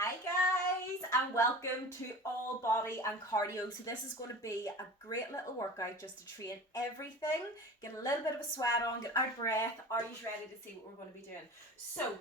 Hi guys, and welcome to All Body and Cardio. So this is going to be a great little workout just to train everything, get a little bit of a sweat on, get out of breath. Are you ready to see what we're going to be doing? So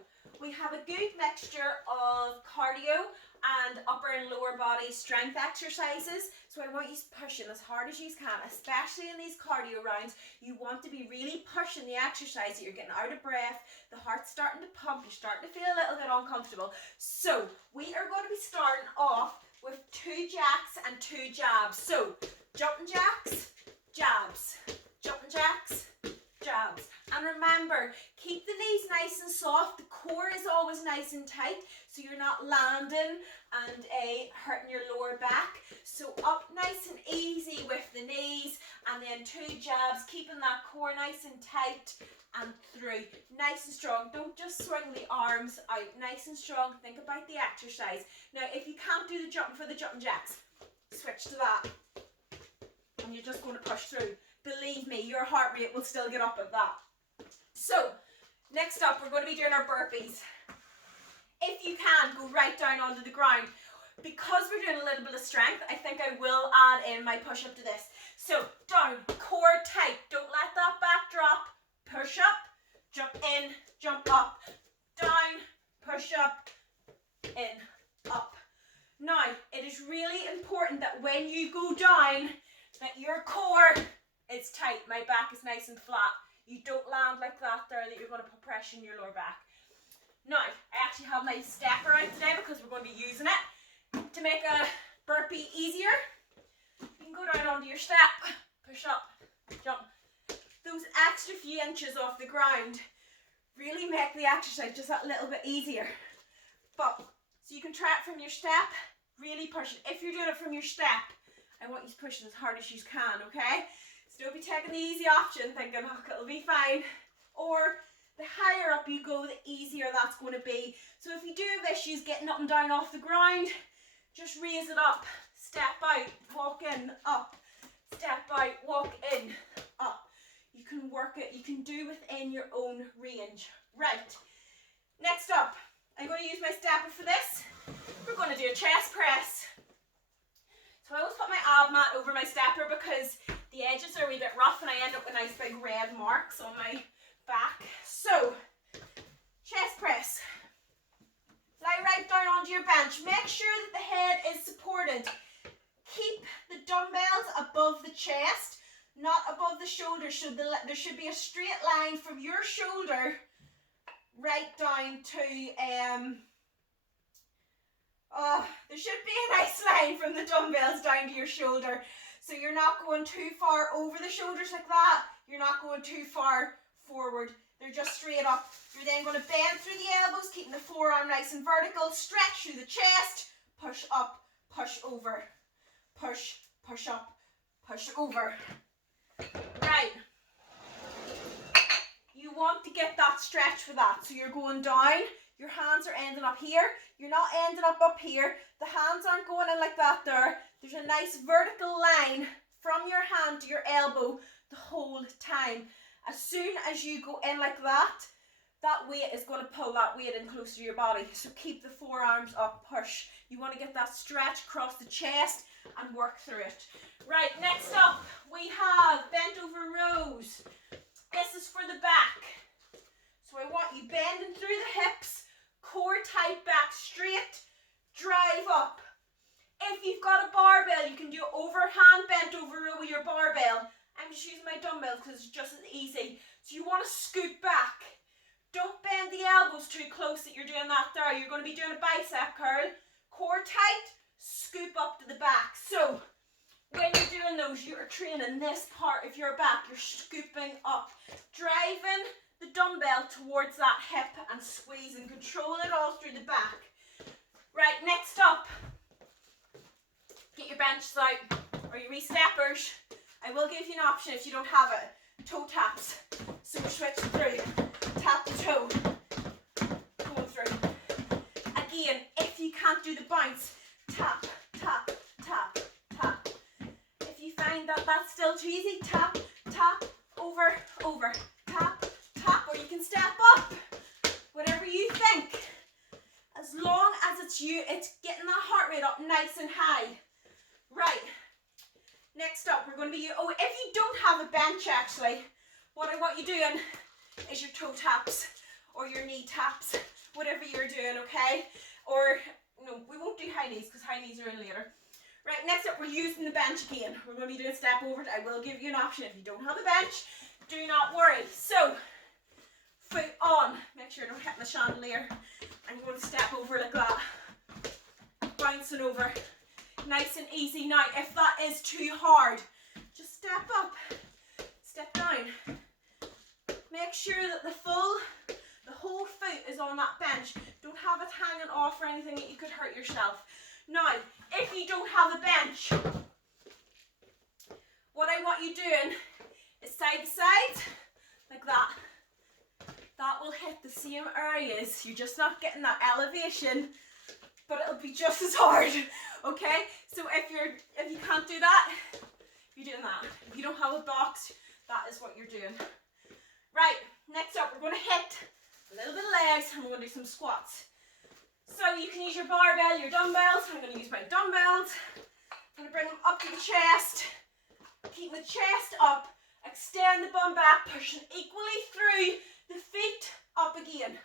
we have a good mixture of cardio and upper and lower body strength exercises. So I want you pushing as hard as you can, especially in these cardio rounds. You want to be really pushing the exercise that you're getting out of breath, the heart's starting to pump, you're starting to feel a little bit uncomfortable. So we are going to be starting off with 2 jacks and 2 jabs. So jumping jacks, jabs, jumping jacks, jabs. And remember, keep the knees nice and soft. The core is always nice and tight, so you're not landing and hurting your lower back. So up nice and easy with the knees, and then 2 jabs, keeping that core nice and tight and through. Nice and strong. Don't just swing the arms out. Nice and strong. Think about the exercise. Now, if you can't do the jumping for the jumping jacks, switch to that. And you're just going to push through. Believe me, your heart rate will still get up at that. So, next up, we're going to be doing our burpees. If you can, go right down onto the ground. Because we're doing a little bit of strength, I think I will add in my push-up to this. So, down, core tight. Don't let that back drop. Push up, jump in, jump up, down, push up, in, up. Now, it is really important that when you go down, that your core is tight. My back is nice and flat. You don't land like that there, that you're going to put pressure in your lower back. Now, I actually have my stepper out today because we're going to be using it to make a burpee easier. You can go down onto your step, push up, jump. Those extra few inches off the ground really make the exercise just that little bit easier. But, so you can try it from your step, really push it. If you're doing it from your step, I want you to push it as hard as you can, okay? So don't be taking the easy option thinking, oh, it'll be fine. Or the higher up you go, the easier that's going to be. So if you do have issues getting up and down off the ground, just raise it up, step out, walk in, up, step out, walk in, up. You can work it, you can do within your own range. Right, next up, I'm going to use my stepper for this. We're going to do a chest press. So I always put my ab mat over my stepper because the edges are a wee bit rough and I end up with nice big red marks on my back. So, chest press. Lie right down onto your bench. Make sure that the head is supported. Keep the dumbbells above the chest, not above the shoulder. So there should be a straight line from your shoulder right down to, there should be a nice line from the dumbbells down to your shoulder. So you're not going too far over the shoulders like that. You're not going too far forward. They're just straight up. You're then going to bend through the elbows, keeping the forearm nice and vertical. Stretch through the chest. Push up, push over. Push, push up, push over. Right. You want to get that stretch for that. So you're going down. Your hands are ending up here. You're not ending up here. The hands aren't going in like that there. There's a nice vertical line from your hand to your elbow the whole time. As soon as you go in like that, that weight is going to pull that weight in closer to your body. So keep the forearms up, push. You want to get that stretch across the chest and work through it. Right, next up, we have bent over rows. This is for the back. So I want you bending through the hips, core tight, back straight, drive up. If you've got a barbell, you can do overhand bent over row with your barbell. I'm just using my dumbbells because it's just as easy. So you want to scoot back. Don't bend the elbows too close that you're doing that there. You're going to be doing a bicep curl. Core tight, scoop up to the back. So when you're doing those, you're training this part of your back. You're scooping up, driving the dumbbell towards that hip and squeezing. Control it all through the back. Right, next up, get your benches out or your re-steppers. I will give you an option if you don't have it. Toe taps. So we're switching through. Tap the toe. Going through. Again, if you can't do the bounce, tap, tap, tap, tap. If you find that that's still too easy, tap, tap, over, over, tap, tap, or you can step up. Whatever you think. As as long as it's getting that heart rate up nice and high. Right, next up, we're going to be, oh, if you don't have a bench actually, what I want you doing is your toe taps or your knee taps, whatever you're doing, okay? Or, no, we won't do high knees because high knees are in later. Right, next up, we're using the bench again. We're going to be doing step over. I will give you an option if you don't have a bench. Do not worry. So, foot on. Make sure you don't hit the chandelier. I'm going to step over like that. Bouncing over. Nice and easy. Now, if that is too hard, just step up. Step down. Make sure that the whole foot is on that bench. Don't have it hanging off or anything that you could hurt yourself. Now, if you don't have a bench, what I want you doing is side to side, like that. That will hit the same areas. You're just not getting that elevation, but it'll be just as hard, okay? So if you can't do that, you're doing that. If you don't have a box, that is what you're doing. Right, next up, we're going to hit a little bit of legs, and we're going to do some squats. So you can use your barbell, your dumbbells. I'm going to use my dumbbells. I'm going to bring them up to the chest. Keep the chest up. Extend the bum back, pushing equally through the feet up again.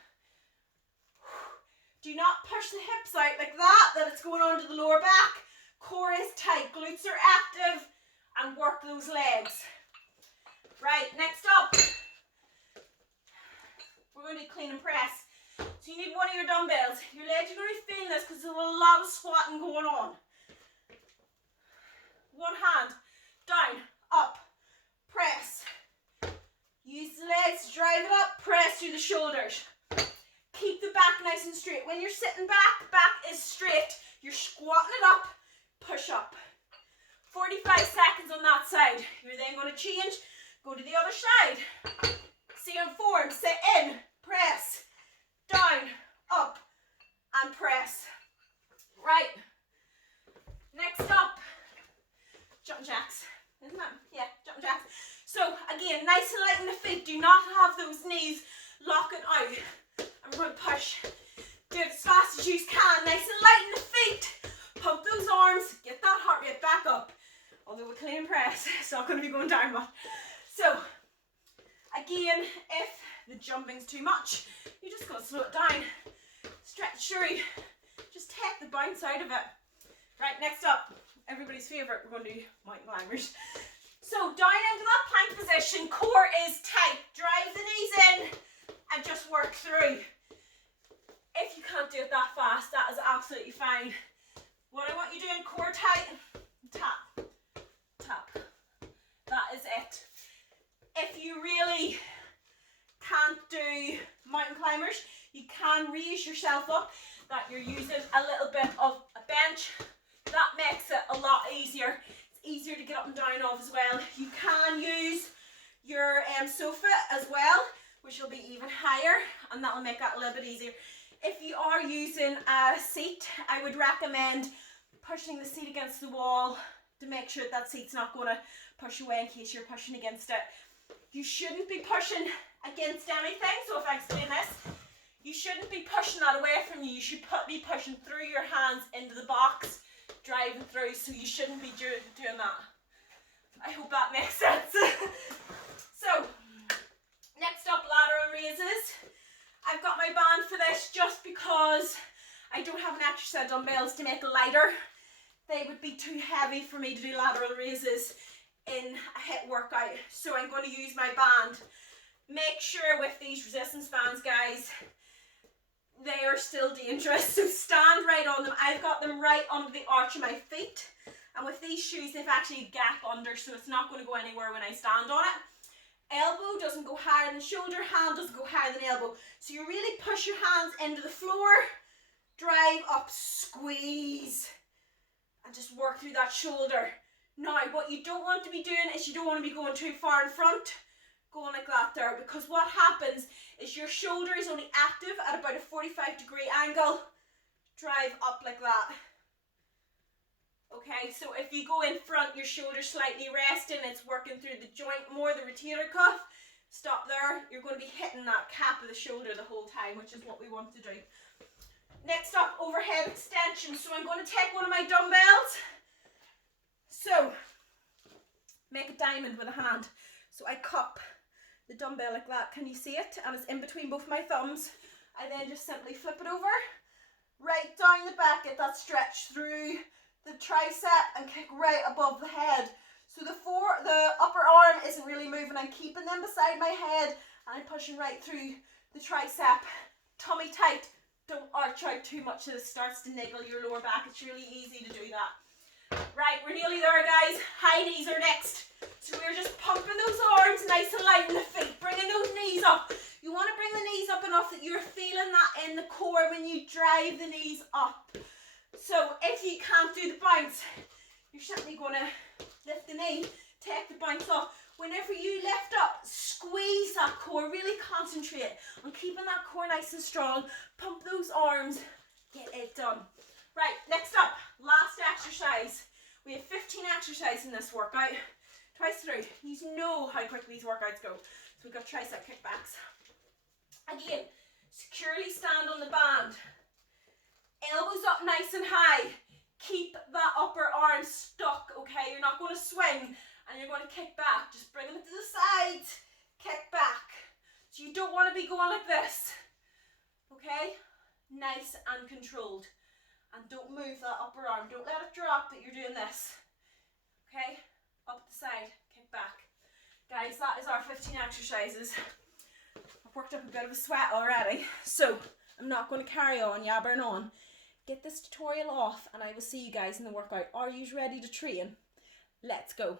Do not push the hips out like that it's going onto the lower back. Core is tight, glutes are active, and work those legs. Right, next up, we're going to do clean and press. So you need one of your dumbbells. Your legs are going to be feeling this because there's a lot of squatting going on. One hand, down, up, press. Use the legs to drive it up, press through the shoulders. Keep the back nice and straight. When you're sitting back, back is straight. You're squatting it up, push up. 45 seconds on that side. You're then going to change, go to the other side. Same form, sit in, press. Down, up, and press. Right. Next up, jumping jacks. Isn't that? Yeah, jumping jacks. So again, nice and light in the feet. Do not have those knees locking out. I'm going to push. Do it as fast as you can. Nice and light in the feet. Pump those arms. Get that heart rate back up. Although with clean and press, it's not going to be going down much. So again, if the jumping's too much, you just got to slow it down. Stretch through. Just take the bounce out of it. Right, next up, everybody's favourite, we're going to do mountain climbers. So down into that plank position, core is tight. Drive the knees in and just work through. If you can't do it that fast, that is absolutely fine. What I want you doing, core tight, tap, tap. That is it. If you really can't do mountain climbers, you can raise yourself up, that you're using a little bit of a bench. That makes it a lot easier. It's easier to get up and down off as well. You can use your sofa as well, which will be even higher, and that will make that a little bit easier. If you are using a seat, I would recommend pushing the seat against the wall to make sure that seat's not going to push away in case you're pushing against it. You shouldn't be pushing against anything, so if I explain this, you shouldn't be pushing that away from you. You should be pushing through your hands into the box, driving through, so you shouldn't be doing that. I hope that makes sense. So, next up, lateral raises. I've got my band for this just because I don't have an extra set of dumbbells to make it lighter. They would be too heavy for me to do lateral raises in a HIIT workout, so I'm going to use my band. Make sure with these resistance bands, guys, they are still dangerous, so stand right on them. I've got them right under the arch of my feet, and with these shoes they've actually a gap under, so it's not going to go anywhere when I stand on it. Elbow doesn't go higher than shoulder, hand doesn't go higher than elbow, so you really push your hands into the floor, drive up, squeeze, and just work through that shoulder. Now, what you don't want to be doing is you don't want to be going too far in front, going like that there, because what happens is your shoulder is only active at about a 45-degree angle. Drive up like that. Okay, so if you go in front, your shoulder's slightly resting, it's working through the joint more, the rotator cuff. Stop there. You're going to be hitting that cap of the shoulder the whole time, which is what we want to do. Next up, overhead extension. So I'm going to take one of my dumbbells. So, make a diamond with a hand. So I cup the dumbbell like that. Can you see it? And it's in between both my thumbs. I then just simply flip it over, right down the back, get that stretch through the tricep and kick right above the head. So the upper arm isn't really moving. I'm keeping them beside my head and I'm pushing right through the tricep. Tummy tight. Don't arch out too much so it starts to niggle your lower back. It's really easy to do that. Right, we're nearly there, guys. High knees are next. So we're just pumping those arms nice and light in the feet, bringing those knees up. You want to bring the knees up enough that you're feeling that in the core when you drive the knees up. So if you can't do the bounce, you're simply going to lift the knee, take the bounce off. Whenever you lift up, squeeze that core, really concentrate on keeping that core nice and strong. Pump those arms, get it done. Right, next up, last exercise. We have 15 exercises in this workout, twice through. You know how quick these workouts go. So we've got tricep kickbacks. Again, securely stand on the band. Elbows up nice and high. Keep that upper arm stuck, okay? You're not going to swing and you're going to kick back. Just bring it to the side, kick back. So you don't want to be going like this, okay? Nice and controlled. And don't move that upper arm. Don't let it drop that you're doing this. Okay? Up the side, kick back. Guys, that is our 15 exercises. I've worked up a bit of a sweat already. So, I'm not going to carry on, yabbering on. Get this tutorial off and I will see you guys in the workout. Are you ready to train? Let's go.